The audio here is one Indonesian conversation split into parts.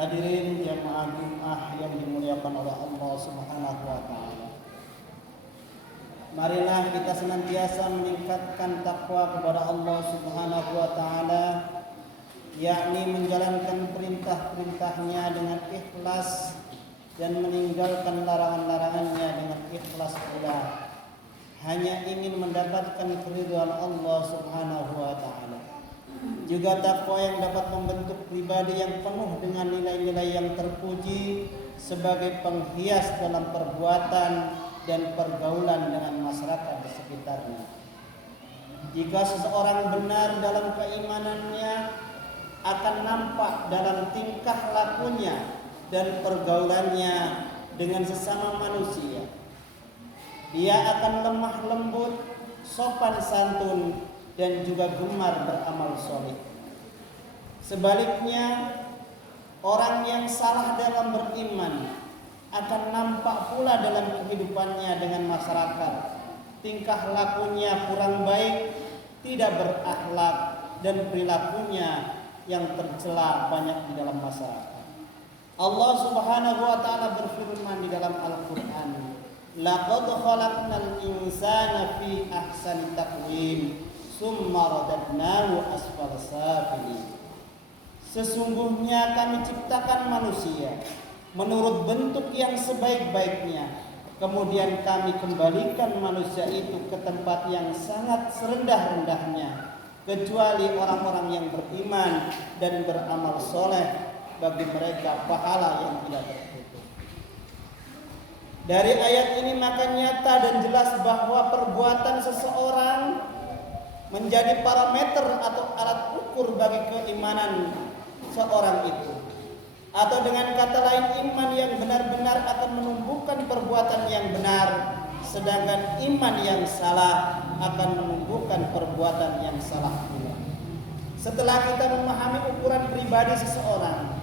Hadirin jamaah Jumat yang dimuliakan oleh Allah Subhanahu wa taala. Marilah kita senantiasa meningkatkan takwa kepada Allah Subhanahu wa taala, yakni menjalankan perintah-perintahnya dengan ikhlas dan meninggalkan larangan-larangannya dengan ikhlas pula. Hanya ingin mendapatkan keridhaan Allah Subhanahu wa taala. Juga takwa yang dapat membentuk pribadi yang penuh dengan nilai-nilai yang terpuji sebagai penghias dalam perbuatan dan pergaulan dengan masyarakat di sekitarnya. Jika seseorang benar dalam keimanannya, akan nampak dalam tingkah lakunya dan pergaulannya dengan sesama manusia. Dia akan lemah lembut, sopan santun, dan juga gemar beramal soleh. Sebaliknya, orang yang salah dalam beriman akan nampak pula dalam kehidupannya dengan masyarakat. Tingkah lakunya kurang baik, tidak berakhlak, dan perilakunya yang tercela banyak di dalam masyarakat. Allah Subhanahu wa taala berfirman di dalam Al-Qur'an, "Laqad khalaqnal insana fi ahsani taqwim." Summa radadnahu asfala safilin. Sesungguhnya kami ciptakan manusia menurut bentuk yang sebaik-baiknya. Kemudian kami kembalikan manusia itu ke tempat yang sangat serendah-rendahnya. Kecuali orang-orang yang beriman dan beramal soleh, bagi mereka pahala yang tidak terhitung. Dari ayat ini maka nyata dan jelas bahwa perbuatan seseorang menjadi parameter atau alat ukur bagi keimanan seorang itu. Atau dengan kata lain, iman yang benar-benar akan menumbuhkan perbuatan yang benar, sedangkan iman yang salah akan menumbuhkan perbuatan yang salah pula. Setelah kita memahami ukuran pribadi seseorang,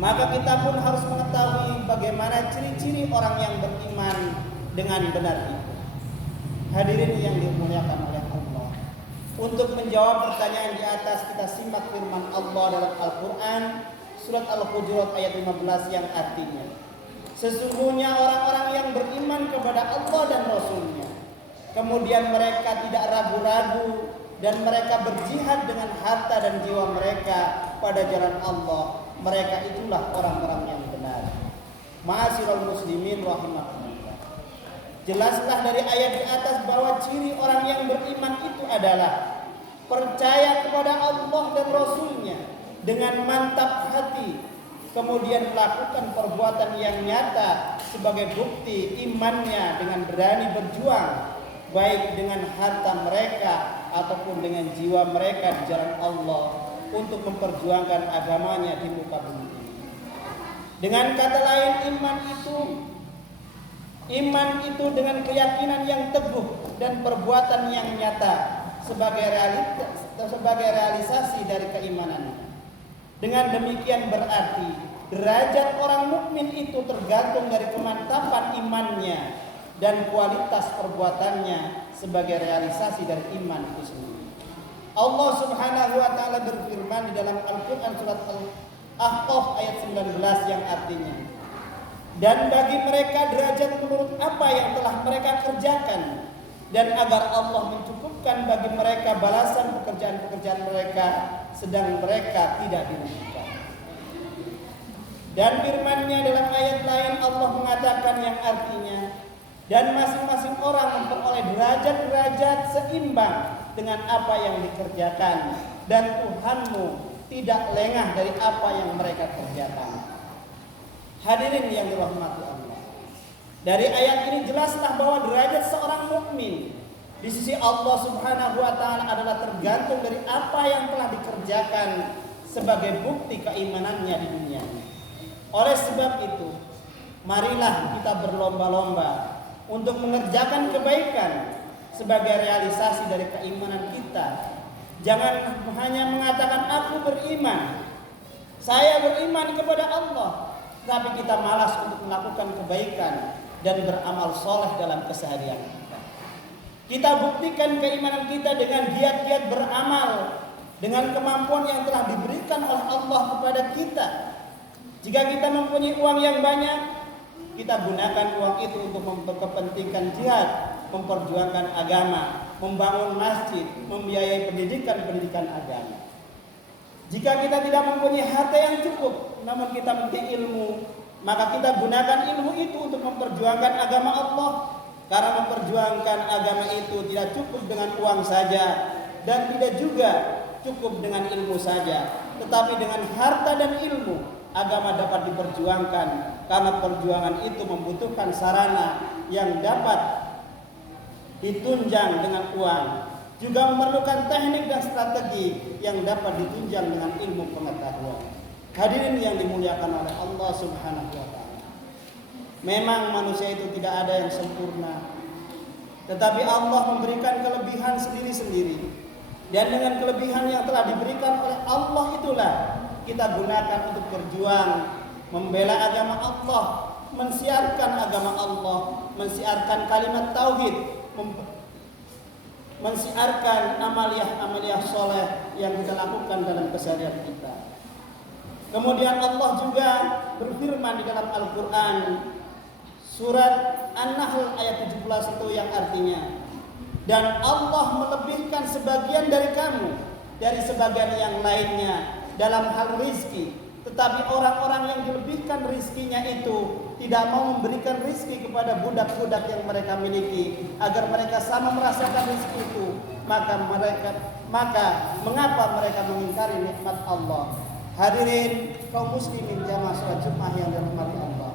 maka kita pun harus mengetahui bagaimana ciri-ciri orang yang beriman dengan benar itu. Hadirin yang dimuliakan oleh Allah, untuk menjawab pertanyaan di atas kita simak firman Allah dalam Al-Quran surat Al-Hujurat ayat 15 yang artinya, sesungguhnya orang-orang yang beriman kepada Allah dan Rasul-Nya, kemudian mereka tidak ragu-ragu dan mereka berjihad dengan harta dan jiwa mereka pada jalan Allah, mereka itulah orang-orang yang benar. Ma'asyiral muslimin rahimakumullah. Jelaslah dari ayat di atas bahwa ciri orang yang beriman itu adalah percaya kepada Allah dan Rasul-Nya dengan mantap hati, kemudian melakukan perbuatan yang nyata sebagai bukti imannya dengan berani berjuang, baik dengan harta mereka ataupun dengan jiwa mereka di jalan Allah untuk memperjuangkan agamanya di muka bumi ini. Dengan kata lain, iman itu dengan keyakinan yang teguh dan perbuatan yang nyata sebagai realisasi dari keimanan. Dengan demikian berarti derajat orang mukmin itu tergantung dari kemantapan imannya dan kualitas perbuatannya sebagai realisasi dari iman itu sendiri. Allah Subhanahu wa taala berfirman di dalam Al-Qur'an surat Al-Ahqaf ayat 19 yang artinya, dan bagi mereka derajat menurut apa yang telah mereka kerjakan, dan agar Allah mencukupkan bagi mereka balasan pekerjaan-pekerjaan mereka sedang mereka tidak dirugikan. Dan firman-Nya dalam ayat lain Allah mengatakan yang artinya, dan masing-masing orang memperoleh derajat-derajat seimbang dengan apa yang dikerjakan, dan Tuhanmu tidak lengah dari apa yang mereka kerjakan. Hadirin yang dirahmati Allah, dari ayat ini jelaslah bahwa derajat seorang mukmin di sisi Allah Subhanahu wa taala adalah tergantung dari apa yang telah dikerjakan sebagai bukti keimanannya di dunia. Oleh sebab itu, marilah kita berlomba-lomba untuk mengerjakan kebaikan sebagai realisasi dari keimanan kita. Jangan hanya mengatakan aku beriman, saya beriman kepada Allah, tapi kita malas untuk melakukan kebaikan dan beramal soleh dalam keseharian kita. Kita buktikan keimanan kita dengan giat-giat beramal, dengan kemampuan yang telah diberikan oleh Allah kepada kita. Jika kita mempunyai uang yang banyak, kita gunakan uang itu untuk memperkepentingkan jihad, memperjuangkan agama, membangun masjid, membiayai pendidikan agama. Jika kita tidak mempunyai harta yang cukup, namun kita mempunyai ilmu, maka kita gunakan ilmu itu untuk memperjuangkan agama Allah. Karena memperjuangkan agama itu tidak cukup dengan uang saja, dan tidak juga cukup dengan ilmu saja, tetapi dengan harta dan ilmu agama dapat diperjuangkan, karena perjuangan itu membutuhkan sarana yang dapat ditunjang dengan uang, juga memerlukan teknik dan strategi yang dapat ditunjang dengan ilmu pengetahuan. Hadirin yang dimuliakan oleh Allah Subhanahu wa taala, memang manusia itu tidak ada yang sempurna, tetapi Allah memberikan kelebihan sendiri-sendiri, dan dengan kelebihan yang telah diberikan oleh Allah itulah kita gunakan untuk berjuang membela agama Allah, mensiarkan agama Allah, mensiarkan kalimat tauhid, mensiarkan amaliyah soleh yang kita lakukan dalam keseharian kita. Kemudian Allah juga berfirman di dalam Al-Quran surat An-Nahl ayat 17 itu yang artinya, dan Allah melebihkan sebagian dari kamu dari sebagian yang lainnya dalam hal rizki, tetapi orang-orang yang dilebihkan rizkinya itu tidak mau memberikan rizki kepada budak-budak yang mereka miliki agar mereka sama merasakan rizki itu, maka mengapa mereka mengingkari nikmat Allah? Hadirin kaum muslimin jamaah salat Jumat yang dirahmati Allah,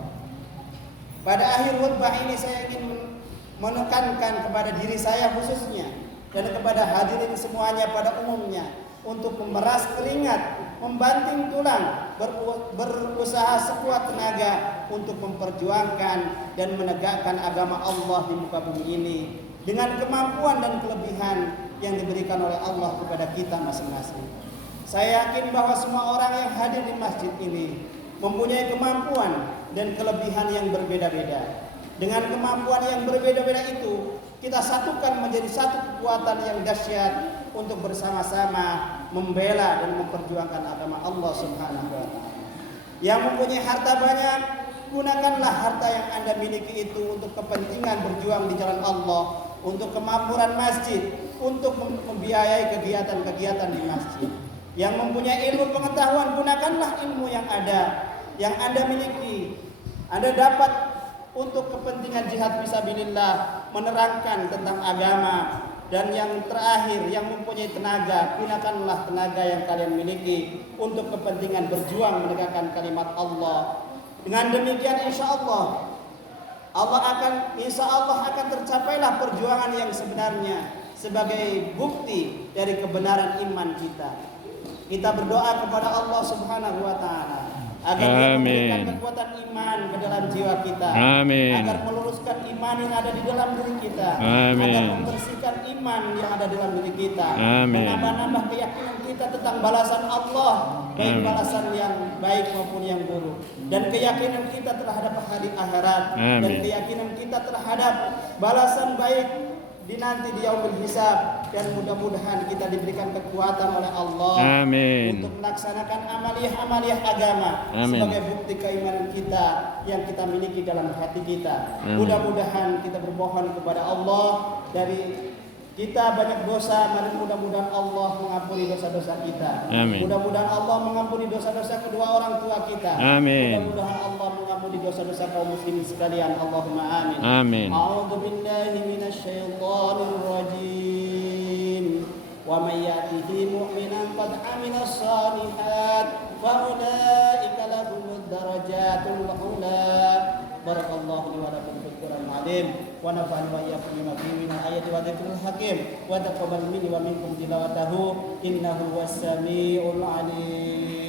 pada akhir khutbah ini saya ingin menekankan kepada diri saya khususnya dan kepada hadirin semuanya pada umumnya untuk memeras keringat, membanting tulang, berusaha sekuat tenaga untuk memperjuangkan dan menegakkan agama Allah di muka bumi ini dengan kemampuan dan kelebihan yang diberikan oleh Allah kepada kita masing-masing. Saya yakin bahwa semua orang yang hadir di masjid ini mempunyai kemampuan dan kelebihan yang berbeda-beda. Dengan kemampuan yang berbeda-beda itu, kita satukan menjadi satu kekuatan yang dahsyat untuk bersama-sama membela dan memperjuangkan agama Allah Subhanahu wa taala. Yang mempunyai harta banyak, gunakanlah harta yang Anda miliki itu untuk kepentingan berjuang di jalan Allah, untuk kemakmuran masjid, untuk membiayai kegiatan-kegiatan di masjid. Yang mempunyai ilmu pengetahuan, gunakanlah ilmu yang ada, yang Anda miliki. Anda dapat untuk kepentingan jihad fisabilillah, menerangkan tentang agama. Dan yang terakhir, yang mempunyai tenaga, gunakanlah tenaga yang kalian miliki untuk kepentingan berjuang menegakkan kalimat Allah. Dengan demikian insya Allah akan tercapailah perjuangan yang sebenarnya sebagai bukti dari kebenaran iman kita. Kita berdoa kepada Allah Subhanahu wa taala agar memberikan kekuatan iman ke dalam jiwa kita, agar meluruskan iman yang ada di dalam diri kita, agar membersihkan iman yang ada di dalam diri kita, menambah-nambah keyakinan kita tentang balasan Allah, baik balasan yang baik maupun yang buruk, dan keyakinan kita terhadap hari akhirat, dan keyakinan kita terhadap balasan baik di nanti di yaumul hisab, dan mudah-mudahan kita diberikan kekuatan oleh Allah untuk melaksanakan amaliyah-amaliyah agama sebagai bukti keimanan kita yang kita miliki dalam hati kita. Mudah-mudahan kita bermohon kepada Allah dari kita banyak dosa, mudah-mudahan Allah mengampuni dosa-dosa kita. Mudah-mudahan Allah mengampuni dosa-dosa kedua orang tua kita. Mudah-mudahan Allah mengampuni dosa-dosa kaum muslimin sekalian. Allahumma amin. A'udzu billahi minasyaitonir rajim. Wa may ya'tihi mu'minan qad 'amilas shalihat fa ulaika lahumud darajatul 'ula. Barakallahu li wa lakum fil Qur'anil 'azim wa nafa'ani wa iyyakum bima fihi min ayati wa dzikril hakim wa taqabbal minni wa minkum tilawatahu innahu was samiul 'alim.